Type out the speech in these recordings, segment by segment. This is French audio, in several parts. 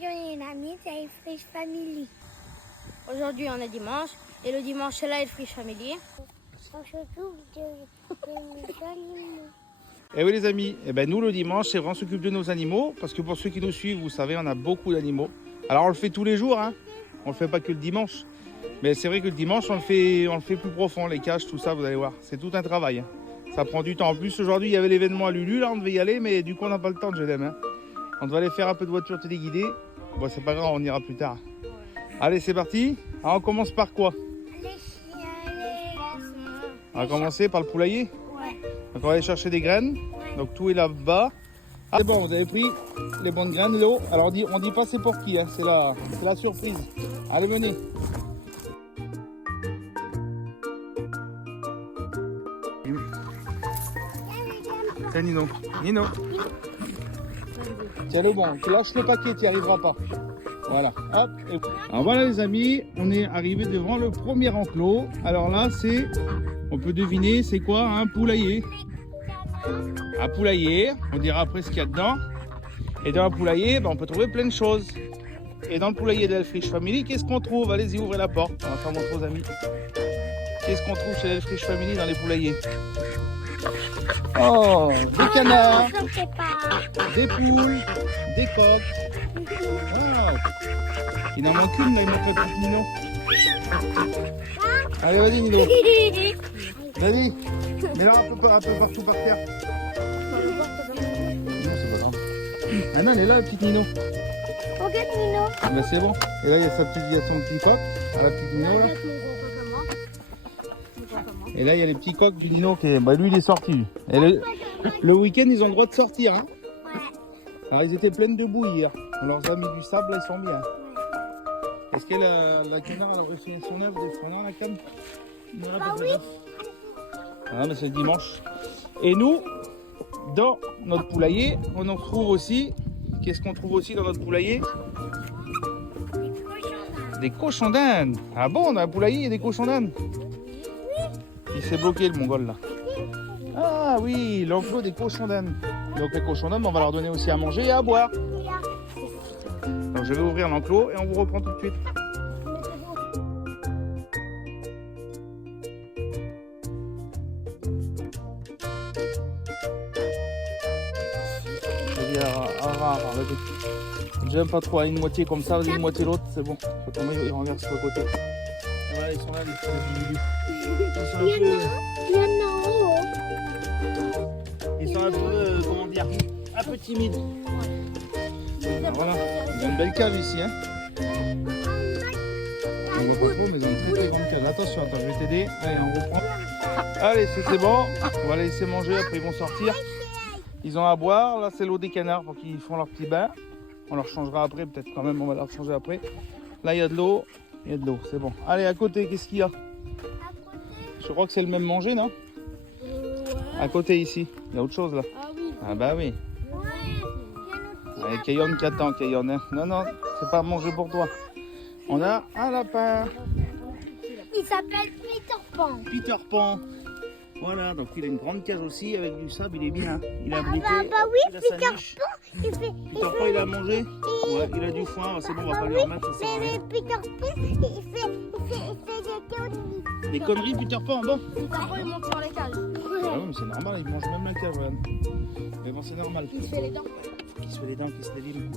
j'en ai une amie, c'est une Frisch Family. Aujourd'hui, on est dimanche. Et le dimanche, c'est là, le Frisch Family. On s'occupe des animaux. Et oui les amis, eh ben nous le dimanche c'est vrai on s'occupe de nos animaux parce que pour ceux qui nous suivent, vous savez on a beaucoup d'animaux. Alors on le fait tous les jours, hein. On le fait pas que le dimanche. Mais c'est vrai que le dimanche on le fait plus profond, les cages, tout ça vous allez voir. C'est tout un travail, hein. Ça prend du temps. En plus aujourd'hui il y avait l'événement à Lulu, là on devait y aller mais du coup on n'a pas le temps de l'aime. Hein. On devait aller faire un peu de voiture téléguidée. Bon c'est pas grave, on ira plus tard. Allez c'est parti. Alors on commence par quoi? On va commencer par le poulailler. Donc on va aller chercher des graines. Donc tout est là-bas. Ah, c'est bon, vous avez pris les bonnes graines, l'eau. Alors on dit pas c'est pour qui, hein. C'est la surprise. Allez, venez. Tiens Nino. Nino. Tiens le bon, tu lâches le paquet, tu n'y arriveras pas. Voilà, hop. Alors voilà les amis, on est arrivé devant le premier enclos. Alors là c'est, on peut deviner c'est quoi, un poulailler. Un poulailler, on dira après ce qu'il y a dedans. Et dans un poulailler, on peut trouver plein de choses. Et dans le poulailler de l'Elfrisch Family, qu'est-ce qu'on trouve? Allez-y, ouvrez la porte, on va faire montrer aux amis. Qu'est-ce qu'on trouve chez l'Elfrisch Family dans les poulaillers? Oh, des canards, des poules, des coqs. Ah, il n'en manque une là, il manque la petite Nino. Allez, vas-y Nino. Vas-y, mets-la un peu partout par terre. Non, c'est pas grave. Ah non, elle est là, la petite Nino. Regarde Nino. Ben, c'est bon. Et là, il y a son petit coq. Ah, la petite Nino, là. Et là, il y a les petits coqs du Nino qui est... Bah, lui, il est sorti. Et le week-end, ils ont le droit de sortir. Hein. Alors, ils étaient pleins de boue hier. On leur a mis du sable, là, ils sont bien. Est-ce que la canard, elle a reçu son œuf de son la canne? Ah oui. Ah, mais c'est le dimanche. Et nous, dans notre poulailler, on en trouve aussi. Qu'est-ce qu'on trouve aussi dans notre poulailler? Des cochons d'Inde. Ah bon, dans un poulailler, il y a des cochons d'Inde? Il s'est bloqué le mongol là. Ah oui, l'enclos des cochons d'Inde. Donc les cochons d'Inde, on va leur donner aussi à manger et à boire. Donc je vais ouvrir l'enclos et on vous reprend tout de suite. J'aime pas trop à une moitié comme ça, une moitié l'autre, c'est bon. Faut qu'on ils renversent sur le côté. Et voilà, ils sont là, les petits individus. Ils sont un peu, comment dire, un peu timides. Alors voilà, ils ont une belle cage ici. Hein. On voit pas trop, mais ils ont une très très grande cage. Attention, attends, je vais t'aider. Allez, on reprend. Allez, c'est bon. On va les laisser manger, après ils vont sortir. Ils ont à boire, là c'est l'eau des canards pour qu'ils font leur petit bain. On leur changera après, peut-être quand même, on va leur changer après. Là il y a de l'eau, c'est bon. Allez, à côté, qu'est-ce qu'il y a? Je crois que c'est le même manger, non? À côté ici, il y a autre chose là. Ah oui. Ah bah oui. Allez, Kayon qui attend, Kayon. Hein. Non, c'est pas à manger pour toi. On a un lapin. Il s'appelle Peter Pan. Peter Pan. Voilà, donc il a une grande cage aussi avec du sable, il est bien. Il a bouquet, bah oui, il a sa Peter niche. Pan, Peter Pan, il a mangé. Ouais, il a du foin, c'est bon, on va pas lui remettre, ça sert à mais rien. Peter Pan, il fait des conneries. Des conneries, Peter Pan, bon. Peter Pan, il monte sur les cages. Ah oui, mais c'est normal, il mange même la cage, regarde. Mais bon, c'est normal. Il se fait les dents. Il se fait les dents, qu'il se dévile.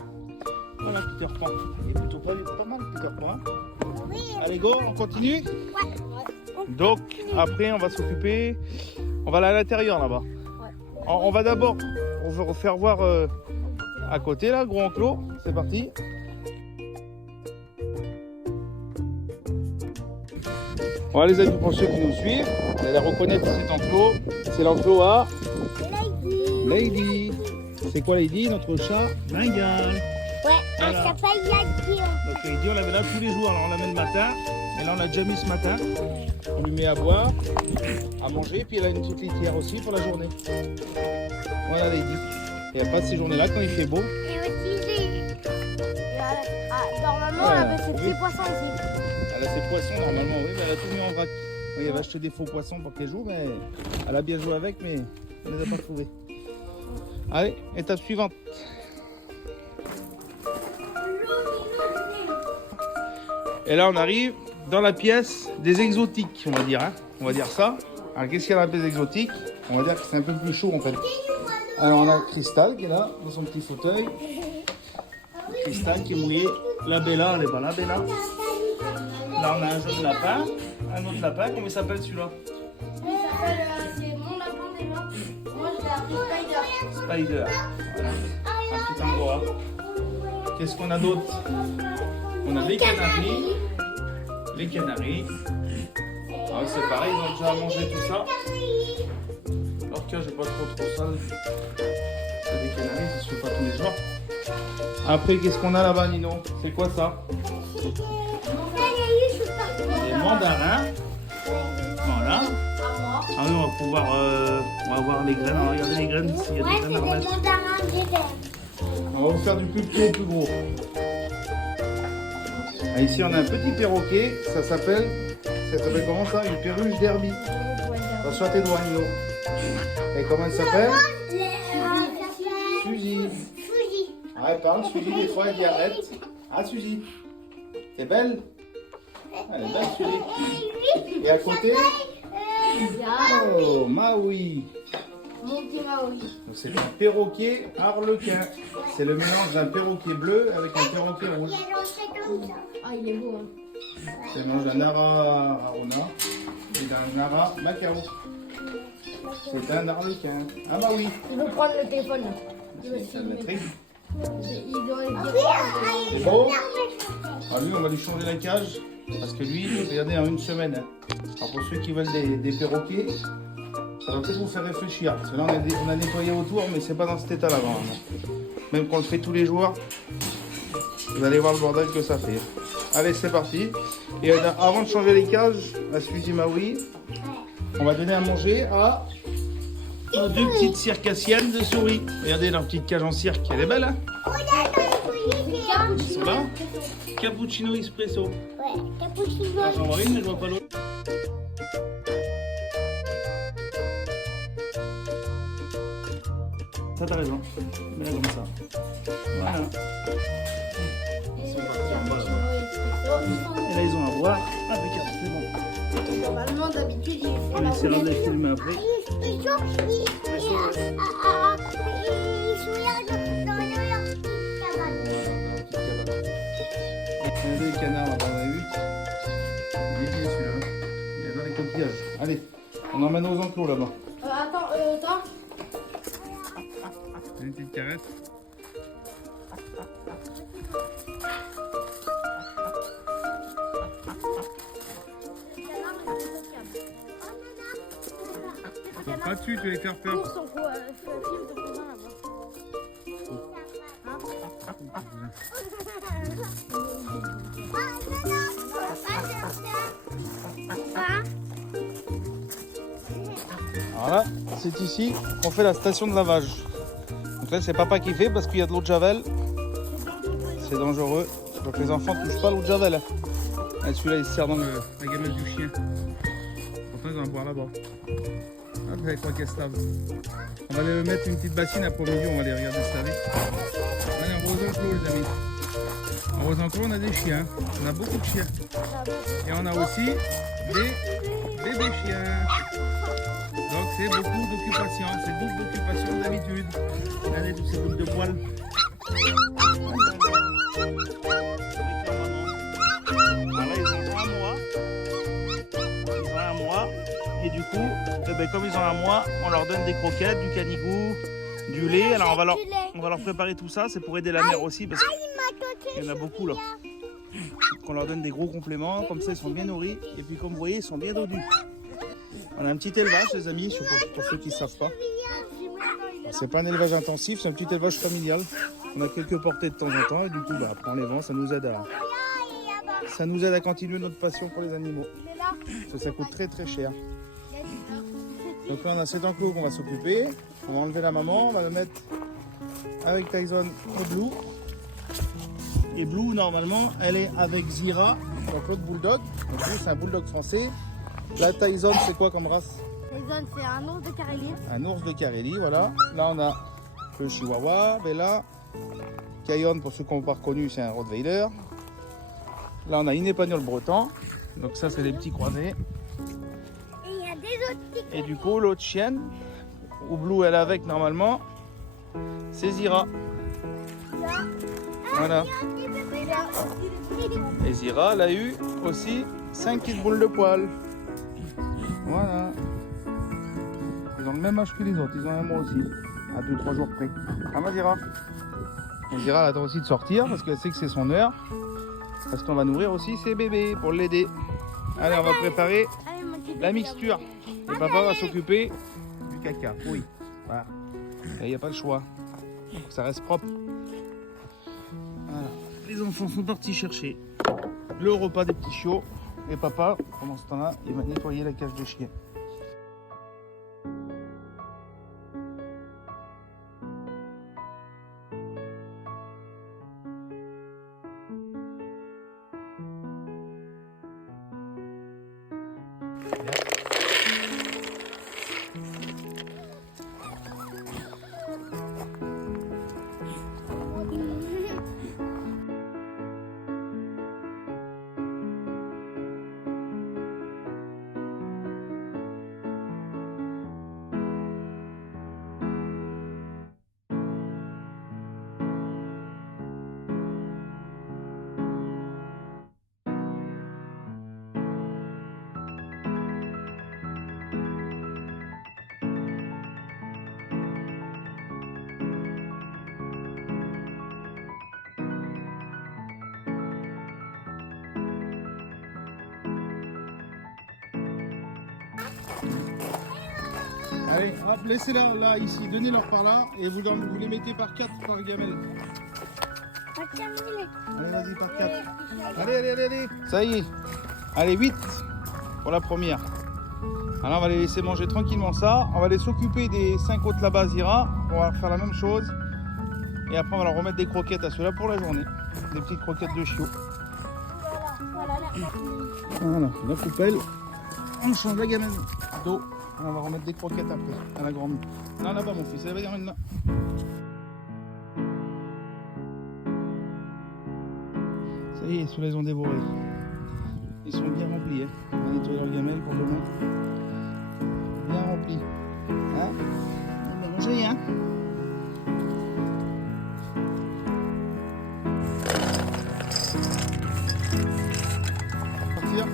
Voilà, Peter Pan. Il est plutôt pas mal, Peter Pan. Oui. Allez, go, on continue. Ouais. Donc, après, on va s'occuper. On va aller à l'intérieur là-bas. On va d'abord, on va refaire voir à côté là, gros enclos. C'est parti. Voilà les amis, pour ceux qui nous suivent, vous allez reconnaître cet enclos. C'est l'enclos à Lady. C'est quoi Lady? Notre chat Bengal. Ouais, Voilà. elle s'appelle Lady. Donc Lady, on l'avait là tous les jours. Alors on l'amène le matin. Et là on l'a déjà mis ce matin. On lui met à boire, à manger, puis elle a une petite litière aussi pour la journée. Voilà Lady. Il n'y a pas de ces journées-là quand il fait beau. Et aussi, Normalement, elle avait ses petits poissons aussi. Elle a ses poissons normalement, oui, mais elle a tout mis en vrac. Oui, elle va acheter des faux poissons pour qu'elle joue, mais elle a bien joué avec, mais elle ne les a pas trouvés. Allez, étape suivante. l'eau. Et là, on arrive dans la pièce des exotiques, on va dire. Hein. On va dire ça. Alors, qu'est-ce qu'il y a dans la pièce exotique? On va dire que c'est un peu plus chaud, en fait. Alors, on a Cristal qui est là, dans son petit fauteuil. Cristal qui est mouillé. La Bella, elle est pas là, Bella. Là, on a un jaune lapin. Un autre lapin. Comment il s'appelle celui-là? C'est mon lapin déjà. Moi, je l'ai appelé Spider. Spider. Voilà. Un petit angora. Qu'est-ce qu'on a d'autre? On a les canaris. Les canaris. Ah, c'est pareil, ils ont déjà mangé tout ça. Alors que j'ai pas trop sale. C'est des canaris, ça se fait pas tous les jours. Après, qu'est-ce qu'on a là-bas, Nino? C'est quoi ça? Des mandarins. Voilà. Ah oui, on va pouvoir on va voir les graines. Alors, regardez les graines, s'il y a des graines à remettre. On va vous faire du plus petit au plus gros. Ah, ici, on a un petit perroquet. Ça s'appelle comment ça? Une perruche derby. Attention à tes doigts, Nino. Et comment elle s'appelle? Suzy. Ah, elle parle, Suzy, des fois, elle dit arrête. Ah, Suzy. T'es belle? Elle est belle, Suzy. Et à côté? Oh, Maui. Mon petit Maui. C'est un perroquet arlequin. C'est le mélange d'un perroquet bleu avec un perroquet rouge. Ah, il est beau. Hein. C'est le mélange d'un Nara Arona et d'un Nara Macao. C'est un arlequin. Ah bah oui. Il veut prendre le téléphone. Là. Il veut C'est la trique. Il doit dire. C'est beau. Ah, lui, on va lui changer la cage. Parce que lui, regardez, en une semaine. Hein. Alors pour ceux qui veulent des perroquets, ça va peut-être vous faire réfléchir. Parce que là, on a nettoyé autour, mais c'est pas dans cet état-là, vraiment. Même qu'on le fait tous les jours, vous allez voir le bordel que ça fait. Allez, c'est parti. Et avant de changer les cages, à Suzy Maui, on va donner à manger à deux petites circassiennes de souris. Regardez leur petite cage en cirque, elle est belle, hein? Ils sont là. Cappuccino espresso. Ouais, cappuccino. Ah, j'en vois une, mais je vois pas l'autre. Ça, t'as raison. Mets-la comme ça. Voilà. Ils sont partis en bas là-bas. Et là, ils ont à boire. Impeccable, c'est bon. Normalement, d'habitude, il On fait la essaiera de les roulette. filmer après. Regardez les canards là-bas, on a vu. Il est bien celui-là. Il est dans les coquillages. Allez, on emmène aux enclos là-bas. Attends. Une petite caresse. Saute pas dessus, tu vas les faire peur. Cours son film de cousin là-bas. Alors là, c'est ici qu'on fait la station de lavage. Donc là, c'est papa qui fait parce qu'il y a de l'eau de javel. C'est dangereux. Donc les enfants ne touchent pas l'eau de javel. Ah, celui-là, il se sert dans la gamelle du chien. Pourtant, ils vont en boire là-bas. Hop, avec quoi qu'elle se lave. On va aller mettre une petite bassine après au milieu, on va aller regarder se laver. Allez, on va aux enclos, les amis. Alors, aux enclos, on a des chiens. On a beaucoup de chiens. Et on a aussi des bébés chiens. Donc c'est beaucoup d'occupation, c'est double d'occupation d'habitude. Regardez toutes ces boucles de poils. Alors là, ils ont un mois. Et du coup, comme ils ont un mois, on leur donne des croquettes, du canigou, du lait. Alors on va leur préparer tout ça, c'est pour aider la mère aussi parce qu'il y en a beaucoup là. Donc on leur donne des gros compléments, comme ça ils sont bien nourris. Et puis comme vous voyez, ils sont bien dodus. On a un petit élevage, les amis, pour ceux qui ne savent pas. C'est pas un élevage intensif, c'est un petit élevage familial. On a quelques portées de temps en temps et du coup, après on les vend, ça nous aide à continuer notre passion pour les animaux. Parce que ça coûte très très cher. Donc là, on a cet enclos qu'on va s'occuper. On va enlever la maman, on va le mettre avec Tyson au Blue. Et Blue, normalement, elle est avec Zira, donc l'autre bulldog. Donc Blue, c'est un bulldog français. La Tyson, c'est quoi comme race? Tyson, c'est un ours de Carélie. Un ours de Carélie, voilà. Là, on a le Chihuahua, Bella. Caillon, pour ceux qui n'ont pas reconnu, c'est un Rottweiler. Là, on a une épagnole breton. Donc ça, c'est des petits croisés. Et il y a des autres petits. Et du coup, l'autre chienne, où Blue elle est avec normalement, c'est Zira. Voilà. Et Zira, elle a eu aussi 5 petites boules de poils. Voilà. Ils ont le même âge que les autres, ils ont un mois aussi, à 2-3 jours près. Ah ma Zira. Et Zira elle attend aussi de sortir parce qu'elle sait que c'est son heure. Parce qu'on va nourrir aussi ses bébés pour l'aider. Allez, on va préparer la mixture. Et papa va s'occuper du caca. Oui. Voilà. Il n'y a pas le choix. Faut que ça reste propre. Voilà. Les enfants sont partis chercher le repas des petits chiots. Et papa, pendant ce temps-là, il va nettoyer la cage de chien. Allez, hop, laissez-la là, ici, donnez-leur par là et vous les mettez par 4 par gamelle. Allez, vas-y, par 4. Allez. Ça y est. Allez, 8 pour la première. Alors, on va les laisser manger tranquillement ça. On va les s'occuper des 5 autres là-bas, Zira. On va faire la même chose. Et après, on va leur remettre des croquettes à ceux-là pour la journée. Des petites croquettes de chiot. Voilà, la poubelle. On change la gamelle d'eau. On va remettre des croquettes après, à la grande. Non, là-bas, mon fils, elle va dire maintenant. Ça y est, ceux-là, ils ont dévoré. Ils sont bien remplis, hein. On va nettoyer leur gamelle pour demain. Bien remplis. Hein? On va manger, hein? Sortir?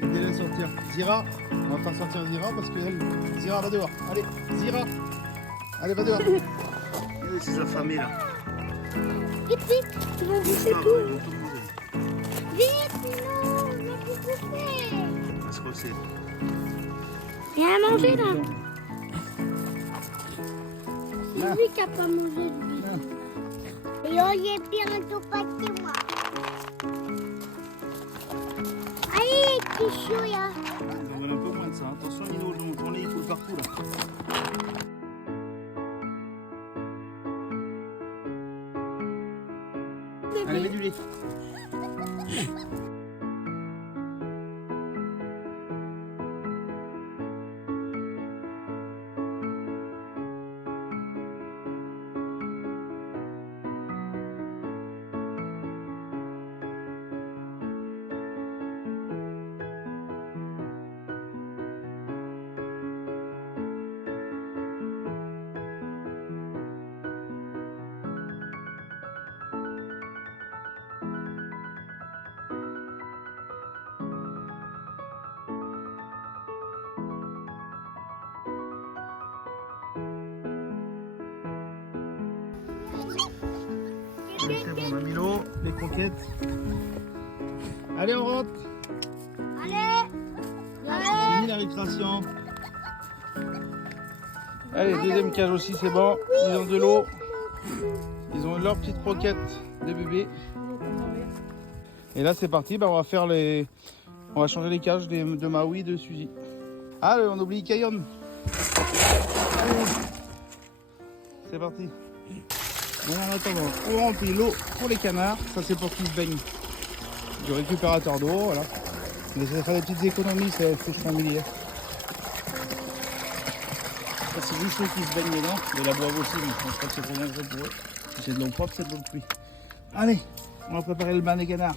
Aidez-les à sortir. Zira, on va faire sortir Zira parce que elle, Zira va dehors. Allez, Zira. Allez, va dehors. Regardez ces affamés là. Vite, tu vas bouffer Ah, tout. ils vont tout manger. Vite, non, on va tout bouffer. On va se crosser. Viens à manger là. Ah. C'est lui qui a pas mangé lui. Ah. Et on y est bientôt parti moi. Allez, petit chou là. On va un peu moins de ça. Attention, Nino, ils vont tourner, il faut partout là. Allez, mets du lait. C'est bon, on a mis l'eau, les croquettes. Allez, on rentre. Allez. Fini la récréation. Allez, deuxième cage aussi, c'est bon. Ils ont de l'eau. Ils ont leurs petites croquettes de bébé. Et là, c'est parti. On va faire les. On va changer les cages de Maui et de Suzy. Ah, on oublie Cayenne. Allez. C'est parti. Bon, en attendant, on remplit l'eau pour les canards. Ça, c'est pour qu'ils se baignent. Du récupérateur d'eau, voilà. On essaie de faire des petites économies, c'est friche familière. Ça, c'est juste ceux qui se baignent dedans. De la boivent aussi, mais je pense pas que c'est trop dangereux pour eux. Si c'est de l'eau propre, c'est de l'eau de pluie. Allez, on va préparer le bain des canards.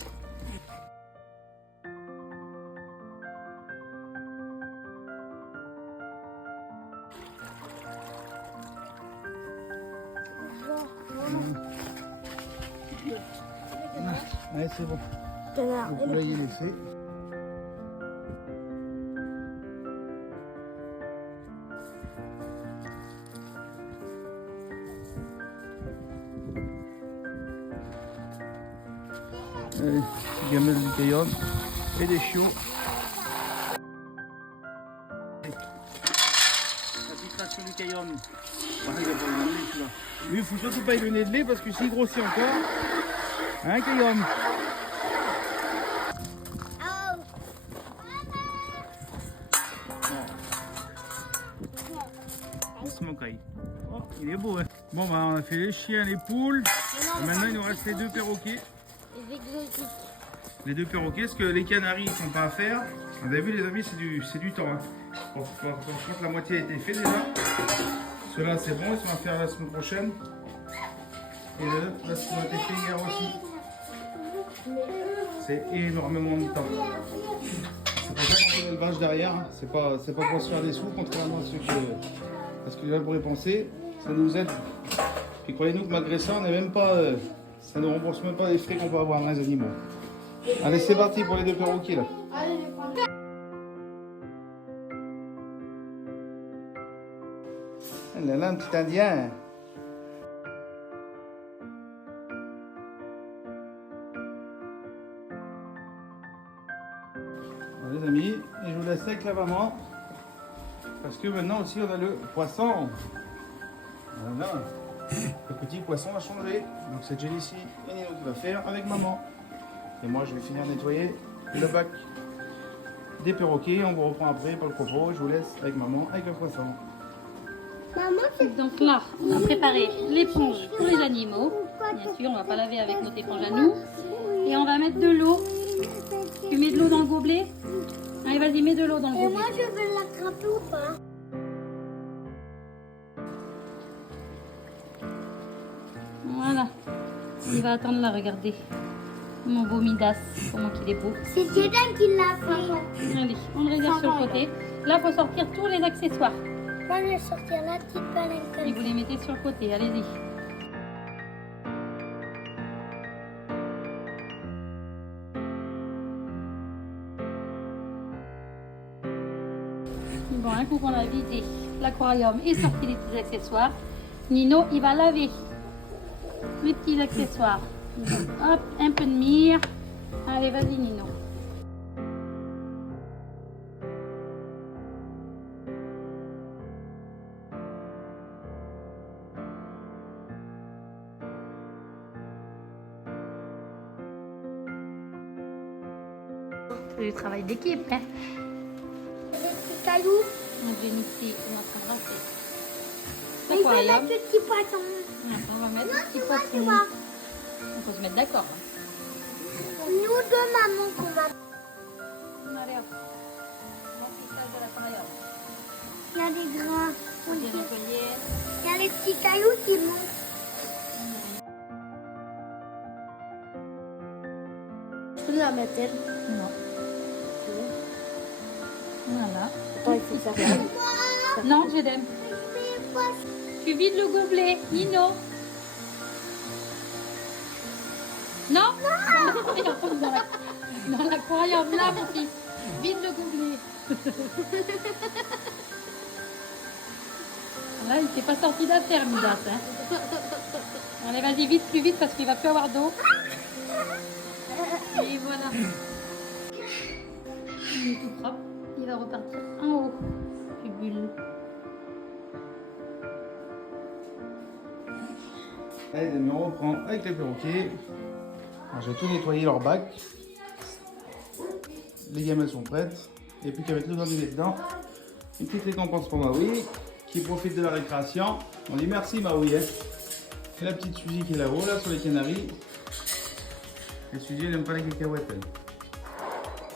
Ouais, c'est bon. Vous pouvez y laisser. Allez, gamelle du Cayenne et des chiots. La filtration du Cayenne. Pareil, il n'y a pas le nez celui-là. Lui, il faut surtout pas lui donner de lait parce que s'il grossit encore. Hein, Cayenne? Doucement, Caille. Oh, il est beau, hein. Bon, bah, on a fait les chiens, les poules. Et maintenant, il nous reste les deux perroquets. Les exotiques. Les deux perroquets, parce que les canaris, ils sont pas à faire. Vous avez vu, les amis, c'est du temps. Hein. Par contre, la moitié a été faite déjà. Ceux-là, c'est bon, ils sont à faire la semaine prochaine. Et là, ce qui a été fait hier aussi. C'est énormément de temps. C'est pour ça qu'on fait l'élevage derrière. Hein. C'est pas pour se faire des sous, contrairement à ce que les gens pourraient penser. Ça nous aide. Puis croyez-nous que malgré ça, on n'est même pas, ça ne rembourse même pas les frais qu'on peut avoir dans les animaux. Allez, c'est parti pour les deux perroquets là. Allez, les prends. Là, un petit indien. Bon, les amis, et je vous laisse avec la maman. Parce que maintenant aussi on a le poisson. Voilà. Le petit poisson a changé. Donc c'est Jellicy et Nino qui va faire avec maman. Et moi je vais finir de nettoyer le bac des perroquets. On vous reprend après pour le propos. Je vous laisse avec maman, avec le poisson. Maman, c'est Donc là, on a préparé l'éponge pour les animaux. Bien sûr, on va pas laver avec notre éponge à nous. Et on va mettre de l'eau. Tu mets de l'eau dans le gobelet? Allez, vas-y, mets de l'eau dans le Et gobelet. moi, je veux l'attraper ou pas? Voilà. Il va attendre là, regardez. Mon beau Midas, comment qu'il est beau. C'est Jaden qui l'a fait. Allez, on le réserve sur le côté. Là, il faut sortir tous les accessoires. Moi, je vais sortir la petite baleine Et comme vous les mettez sur le côté, allez-y. Bon, un coup qu'on a vidé l'aquarium et sorti les petits accessoires, Nino, il va laver les petits accessoires. Donc, hop, un peu de mire. Allez, vas-y, Nino. C'est du travail d'équipe, hein. des petits cailloux. Donc, Jennifer, on est en train de rentrer. Mais il faut L'aquarium. mettre le petit poisson. On va mettre le petit Tu poisson. vois. Il faut se mettre d'accord. Nous deux, maman, qu'on va. Allez, hop. Remplissage de l'aquarium. Il y a des grains. On Des dirait. râteliers. Il y a les petits cailloux qui montent. Je peux la mettre, elle. Non. Voilà. Attends, il faut que ça fasse. Non, Jedem. Tu vides le gobelet, Nino. Non. Dans l'aquarium, là, mon fils. Vide le gobelet. Là, il s'est pas sorti d'affaire, Midas. Hein. Allez, vas-y, vite, plus vite, parce qu'il va plus avoir d'eau. Et voilà. Il est tout propre. Il va repartir en haut du bulle. Allez, les amis, on reprend avec les perroquets. Alors, j'ai tout nettoyé leur bac. Les gamelles sont prêtes. Et puis qu'à mettre le granulé dedans. Une petite récompense pour Maui qui profite de la récréation. On dit merci Maui. Hein. Et la petite Suzy qui est là-haut, là, sur les canaris. Et Suzy, elle n'aime pas les cacahuètes.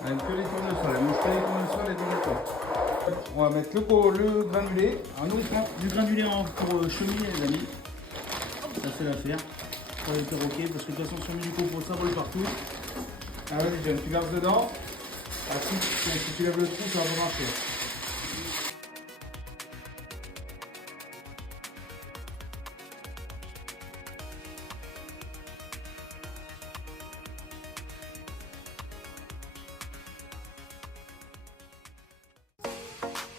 Elle aime que les tournesols. Elle mange pas les tournesols, les tournesols. On va mettre le granulé. Alors nous, on prend du granulé pour cheminer, les amis. Ça c'est l'affaire pour les perroquets parce que de toute façon si on met du compost ça vole partout. Ah vas-y John, tu verses dedans. Ah, si tu lèves le trou ça va pas marcher.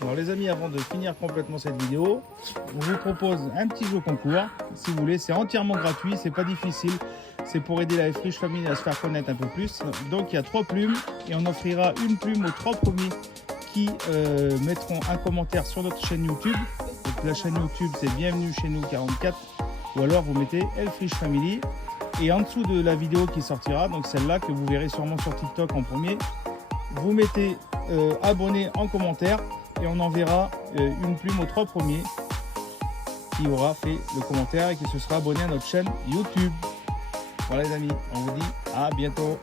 Alors les amis, avant de finir complètement cette vidéo, on vous propose un petit jeu concours. Si vous voulez, c'est entièrement gratuit, c'est pas difficile. C'est pour aider la Friche Family à se faire connaître un peu plus. Donc il y a 3 plumes et on offrira une plume aux 3 premiers qui mettront un commentaire sur notre chaîne YouTube. Donc la chaîne YouTube, c'est Bienvenue chez nous 44. Ou alors vous mettez Friche Family. Et en dessous de la vidéo qui sortira, donc celle-là que vous verrez sûrement sur TikTok en premier, vous mettez abonné en commentaire et on enverra une plume aux 3 premiers qui aura fait le commentaire et qui se sera abonné à notre chaîne YouTube. Voilà les amis, on vous dit à bientôt.